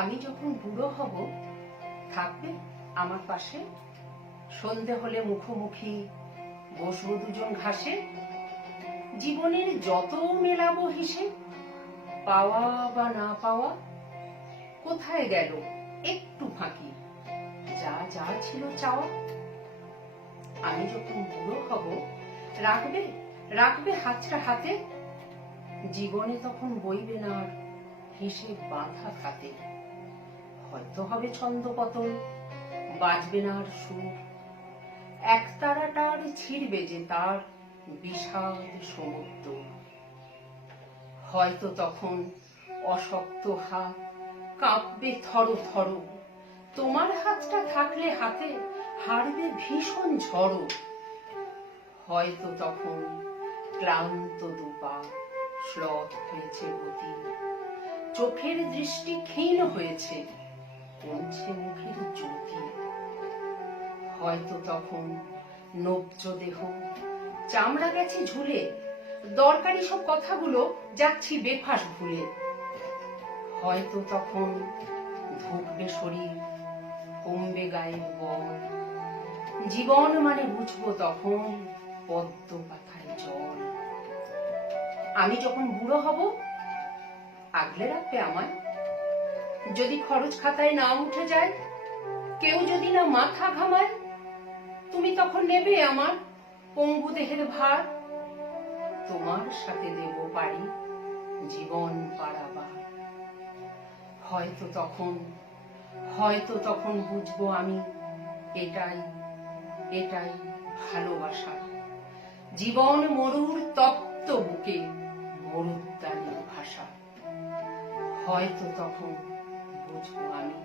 আমি যখন বুড়ো হব থাকবে আমার পাশে, সন্ধে হলে মুখোমুখি বসবো দুজন ঘাসে, জীবনের যত মেলাবো হিসেব, পাওয়া বা না পাওয়া কোথায় গেল একটু ফাঁকি, যা যা ছিল চাওয়া। আমি যখন বুড়ো হব রাখবে রাখবে হাতটা হাতে, জীবনে তখন বইবে না আর হিসেব বাঁধা খাতে। হয়তো হবে ছন্দ পতন, বাজবে না আর সুর, একতারাটার ছিড়বে যে তার বিষাদ সমুদ্র। হয়তো তখন অশক্ত হাত কাঁপবে থর থর, তোমার হাতটা থাকলে হাতে হারবে ভীষণ ঝড়। হয়তো তখন ক্লান্ত দুপা শ্লথ হয়েছে গতি, চোখের দৃষ্টি ক্ষীণ হয়েছে, কমছে মুখের জ্যোতি। হয়তো তখন নব্জ দেহ চামড়া গেছে ঝুলে, দরকারি সব কথাগুলো যাচ্ছি বেফাস ভুলে। হয়তো তখন ধুকবে শরীর, কমবে গায়ের বল, জীবন মানে বুঝবো তখন পদ্ম পাথায় জল। আমি যখন বুড়ো হব আগলে রাখবে আমায়, যদি খরচ খাতায় না উঠে যায়, কেউ যদি না মাথা ঘামায়, তুমি তখন নেবে আমার পঙ্গু দেহের ভার, তোমার সাথে দেব পারি জীবন পারাবার। হয়তো তখন বুঝবো আমি এটাই এটাই ভালোবাসা, জীবন মরুর তপ্ত বুকে মরুদ্যানের ভাষা। হয়তো তখন বুঝবো আমি